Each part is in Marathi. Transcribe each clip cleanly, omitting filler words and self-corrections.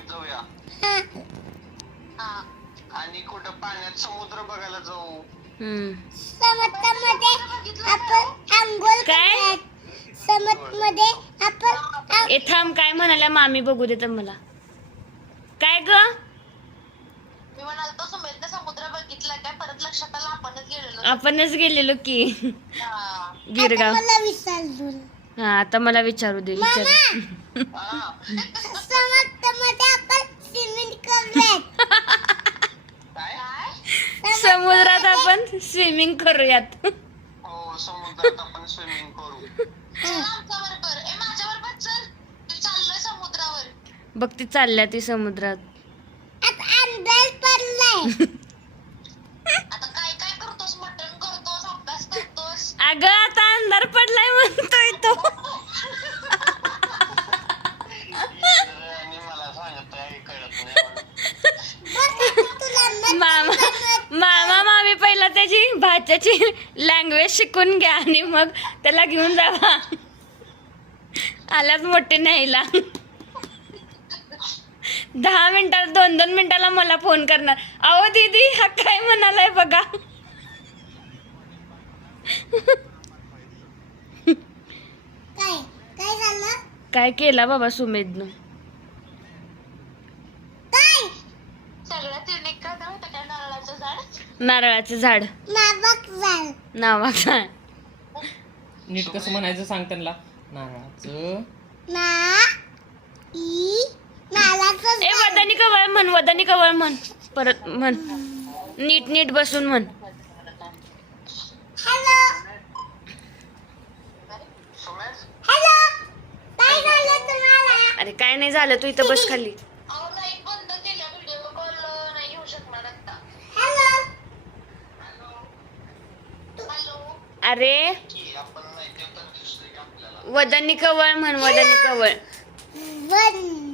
ट्रिप जाऊया हा. आणि कुठं पाण्यात समुद्र बघायला जाऊ. समुद्रामध्ये आपण आंघोळ काय? करूयात. समुद्रामध्ये आपण ए थांब, काय म्हणाल्या मामी, बघू दे तर मला. काय ग? मी म्हणालतो सुमेधने समुद्र बघितला काय, परत लक्षात आलं आपणच गेलेलो. आपणच गेलेलो की हा. गिरगाव. मला विसरलो. हा, आता मला विचारू दे, विचार. हा समुद्रामध्ये आपण स्विमिंग करूयात. काय समुद्रात आपण स्विमिंग करूयात. हो समुद्रात आपण स्विमिंग करू. चल आमच्या बरोबर. माझ्या बरोबर चल. मी चाललोय समुद्रावर. बघ ती चालल्या ती समुद्रात. आता अंधार पडलाय. आता काय काय करतोस, मटण करतोस, अभ्यास करतोस. अगं आता अंधार पडलाय म्हणतोय तो. आणि मला सांगत आहे कळत नाही मला. मामा मामा मामी पहिला त्याची भाच्याची लँग्वेज शिकून घ्या आणि मग त्याला घेऊन जावा. आल्याच मोठे न्यायला. 10 मिनिटात 2-2 मिनिटाला मला फोन करणार. अहो दीदी हा काय म्हणालाय बघा. काय काय झालं? काय केला बाबा सुमेधनं. काय सगळ्यात युनिक काय होतं काय, नारळाचं झाड. नारळाचं झाड नावक झालं. नावाचा. नीट कसं म्हणायचं सांग त्यांना. नारळाचं ना ई नालाचं ए वदानी कवळ म्हण, वदानी कवळ म्हण, परत म्हण, नीट नीट बसून म्हण. हॅलो सुमेध हॅलो काय झालं तुम्हाला? अरे काय नाही झालं, तू इथं बस खाली. अहो लाईट बंद केल्या, व्हिडिओ कॉल नाही घेऊ शकणार आता. Hello hello. अरे की आपण नाही ते तर दिसतंय का आपल्याला. वदानी कवळ म्हण, वदानी कवळ, वन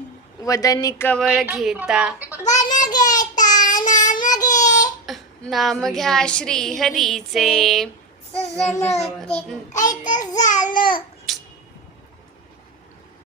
वदानी कवळ घेता वन घेता नाम घे नाम घ्या श्री हरीचे. सजन होते काय तर झालं.